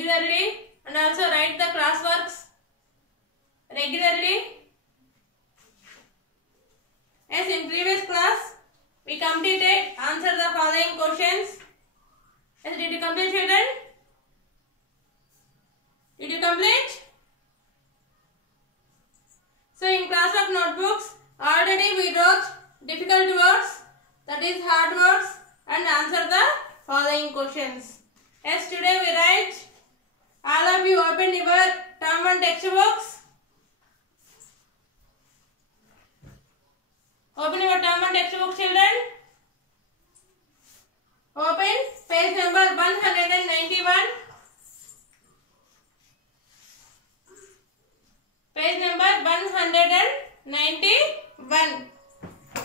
regularly and also write the classworks regularly. As in previous class, we completed answer the following questions. Yes, did you complete, children? Did you complete? So in class of notebooks, already we wrote difficult words, that is hard words, and answer the following questions. Yes, today we write. All of you open your term 1 textbooks. Open your term 1 textbook, children. Open page number 191. Page number 191.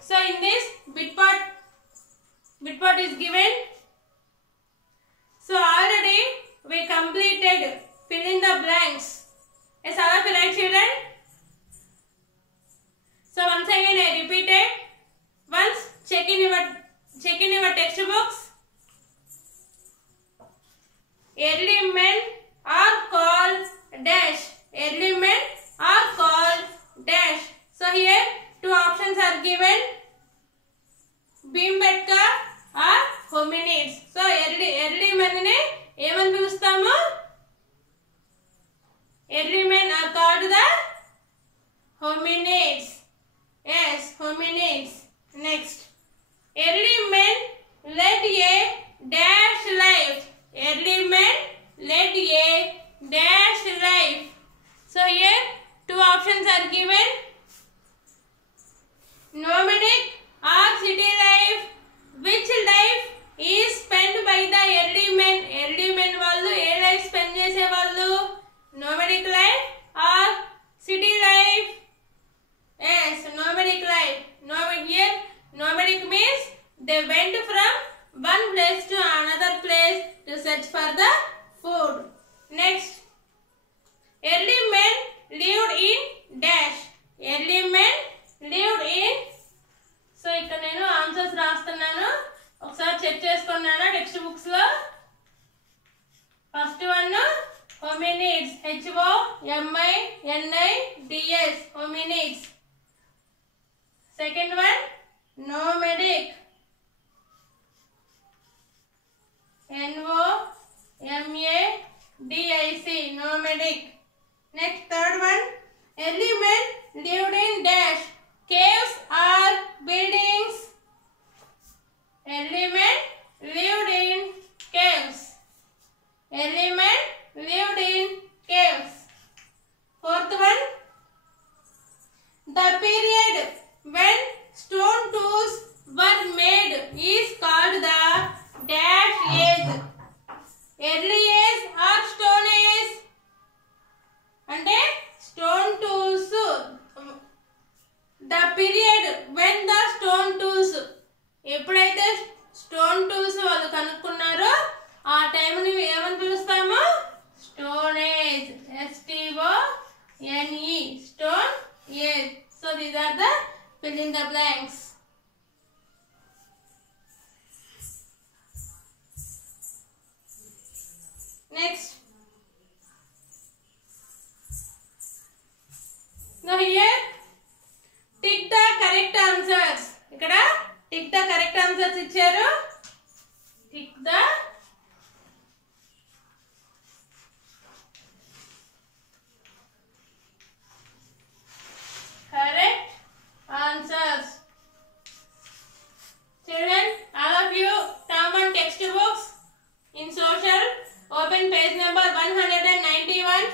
So in this bit part is given. So already we completed fill in the blanks. Yes, all of you right, children? So once again I repeated. Once check in your textbooks. Early men are called dash. Early men are called dash. So here two options are given. Bhimbetka or hominids. So early men ne ఏమని పిలుస్తాము? Early men are called the hominids. Yes, hominids. Next, early men led a dash life. Early men led a dash life. So here two options are given. Nomadic or city life. Which life is spent by the early men? Early men వాళ్ళు ఏ life spend చేసే వాళ్ళు? Nomadic life or city life? Yes, nomadic life. Here nomadic means they went from one place to another place to search for the food. Next, early men lived in dash. Early men lived in. So ఇక్కడ నేను answers రాస్తున్నాను, ఒకసారి check చేసుకున్నాను text books లో. First one hominids, HOMINIDS, hominids. Second one nomadic, NOMADIC, nomadic. Next, third one, early men lived in dash. Caves or buildings? Early men lived in caves. Early men lived in caves. Fourth one, the period when stone tools were made is called the dash age. Early age or stone age? అంటే stone tools. The period when the stone tools, ఎప్పుడైతే stone tools వాళ్ళు కనుక్కున్నారో ఆ టైంని ఏమని పిలుస్తాము? Stone age. STONE, stone age. So these are the fill in the blanks. Next, now here tick the correct answers. ఇక్కడ tick the correct answers ఇచ్చారు. Tick the correct answers. Children, all of you term 1 textbooks in social, open page number 191.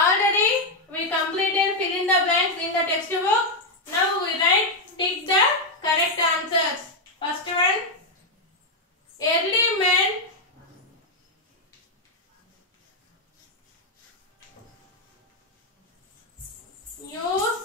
Already we completed fill in the blanks in the textbook. Now we write tick the correct answers. First one, early men use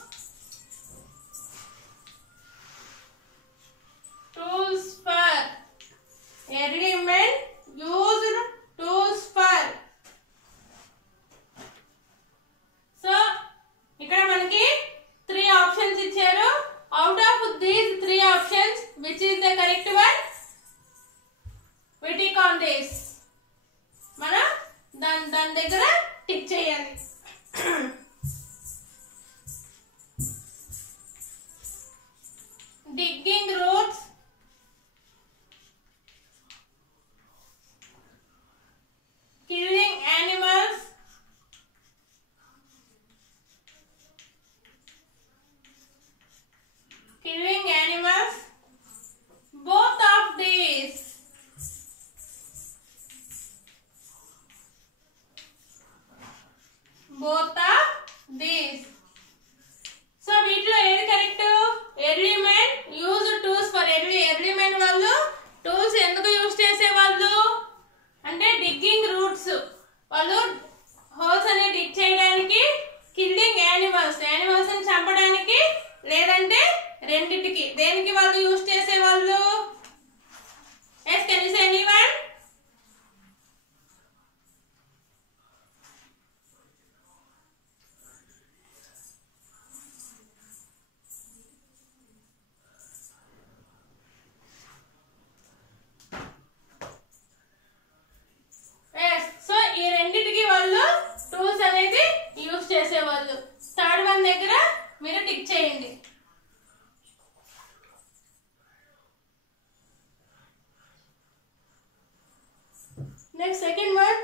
దేనికి వాళ్ళు use చేసే వాళ్ళు? Yes, can you say anyone? So ఈ రెండిటికి వాళ్ళు tools అనేది use చేసేవాళ్ళు. Third one దగ్గర మీరు టిక్ చేయండి. Next second one,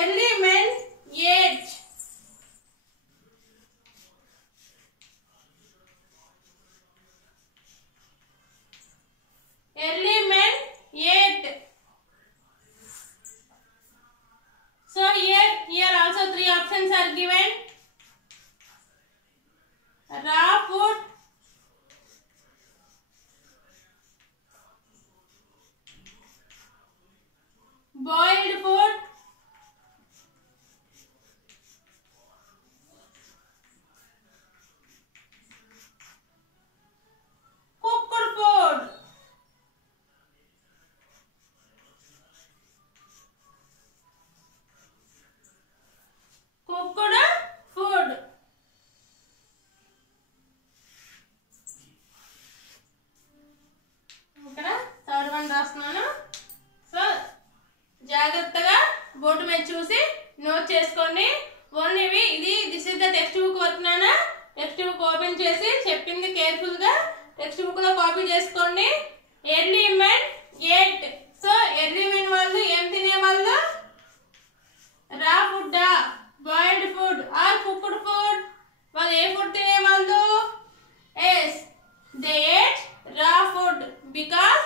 early men age. Early men ate. So here also three options are given. Raw food, boiled food, cooked food. Food. ఇక్కడ third one రాస్తున్నాను. సో జాగ్రత్తగా board మీద చూసి note చేసుకోండి. Only this is the textbook work. Textbook open చేసి చెప్పింది careful గా textbook లో కాపీ చేసుకోండి. Early men ate. So early men వాళ్ళు ఏం తినేవాళ్ళు? Raw food, boiled food or cooked food? వాళ్ళు ఏ ఫుడ్ తినేవాళ్ళు? Yes, they ate raw food because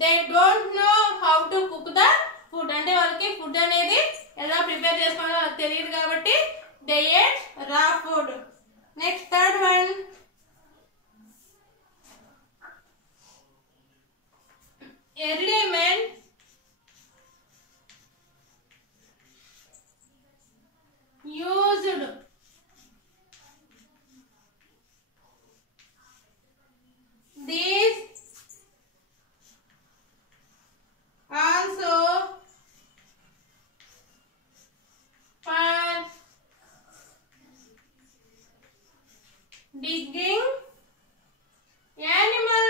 they don't know how to cook the food. అంటే వాళ్ళకి ఫుడ్ అనేది ఎలా ప్రిపేర్ చేసుకోవాలో వాళ్ళకి తెలియదు కాబట్టి they ate raw food. Next third one, early men used these also for digging animal.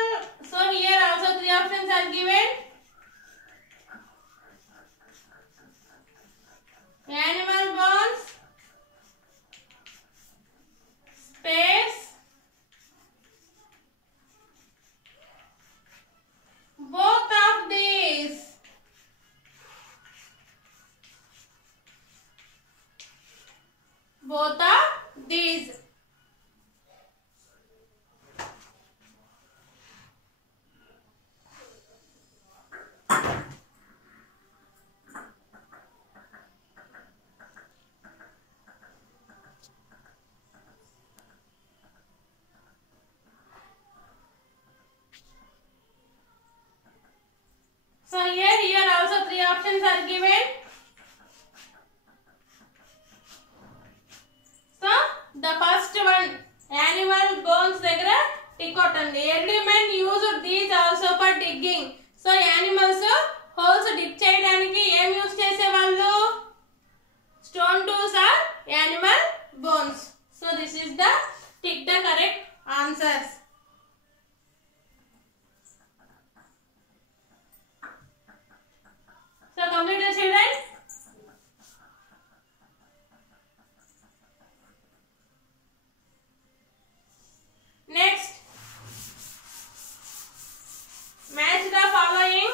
So here also three options are given. Animal bones, space, both of these. Both of these. So here also three options are given. So the first one, animal bones దగ్గర tick కొట్టండి. Early men used these also for digging. So animals holes dig చేయడానికి ఏం use చేసేవాళ్ళు? Stone tools or animal bones. So this is the tick the correct answers. So complete the children. Next, match the following.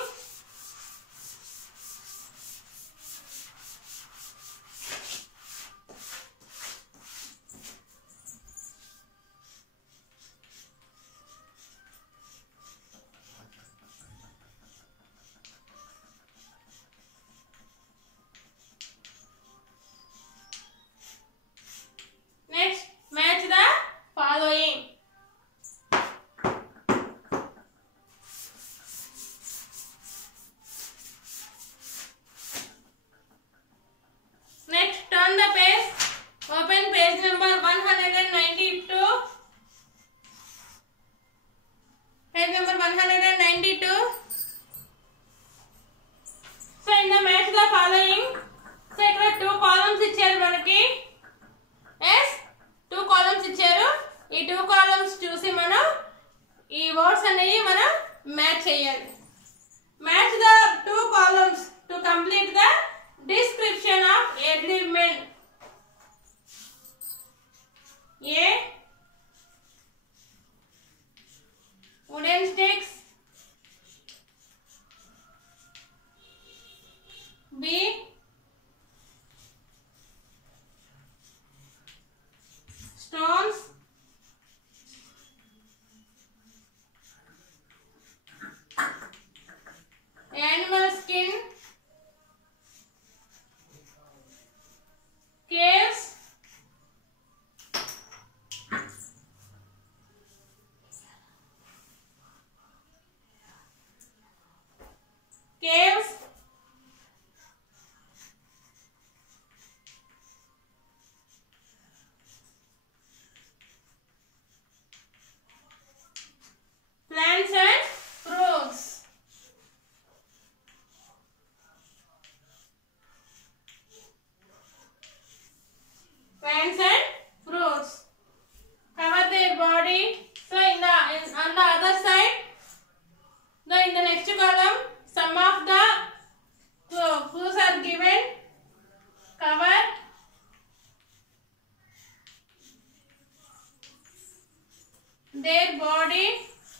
their body,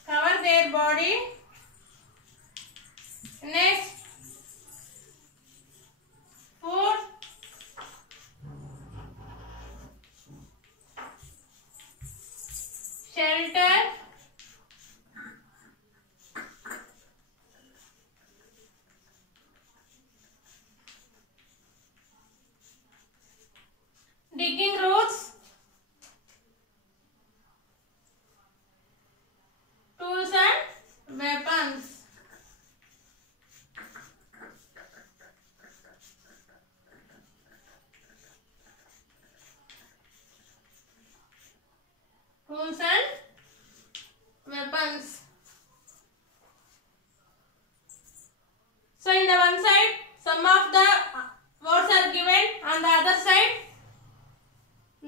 cover their body. Next, food, shelter, digging roots, tools and weapons. Tools and weapons. So in the one side, some of the words are given. On the other side,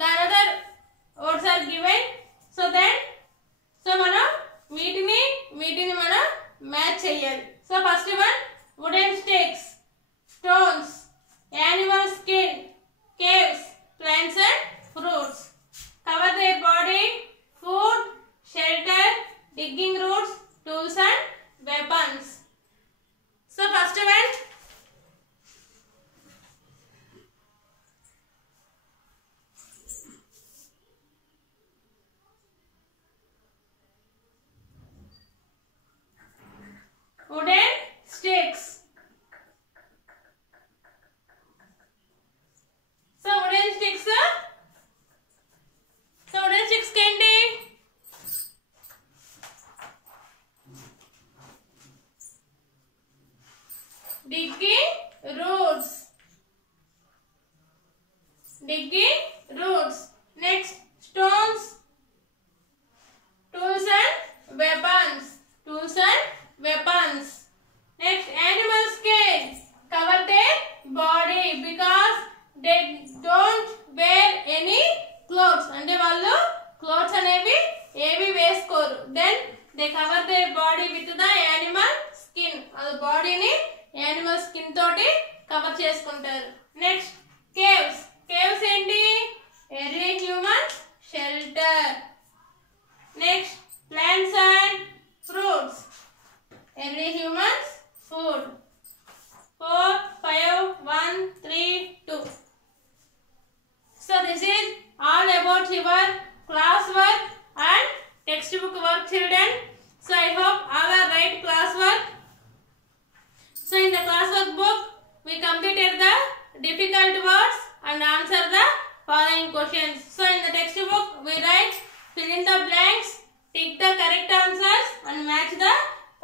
the another words are given. So then, మనం వీటిని మనం match చేయాలి. So first one, wooden sticks, stones, animal skin, caves, plants and fruits. Cover their body, food, shelter, digging roots, tools and weapons. So first one, wooden sticks. So wooden sticks ఏంటి? Digging roots. Next, stones, tools and weapons. Next, animal skin, cover their body because they don't wear any clothes. అంటే వాళ్ళు clothes అనేవి ఏవి వేసుకోరు. Then they cover their body with the animal skin. వాళ్ళ బాడీని animal skin తోటి cover చేసుకుంటారు. Next, caves ఏంటి? Early human shelter. Next, plants and fruits, early humans food. 4, 5, 1, 3, 2. So this is all about your classwork and textbook work, children. So I hope all are right classwork. So in the classwork book, we completed the difficult words and answer the following questions. So in the textbook, we write, fill in the blanks, tick the correct answers and match the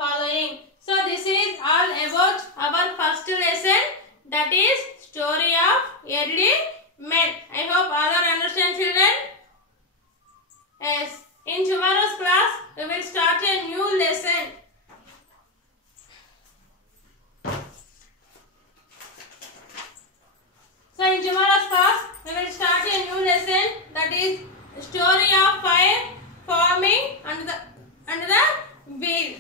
following. So this is all about our first lesson, that is story of early men. I hope all are understand, children. Yes. In tomorrow's class, we will start a new lesson. So in tomorrow's class, we will start a new lesson, that is story of fire, farming and the wheel.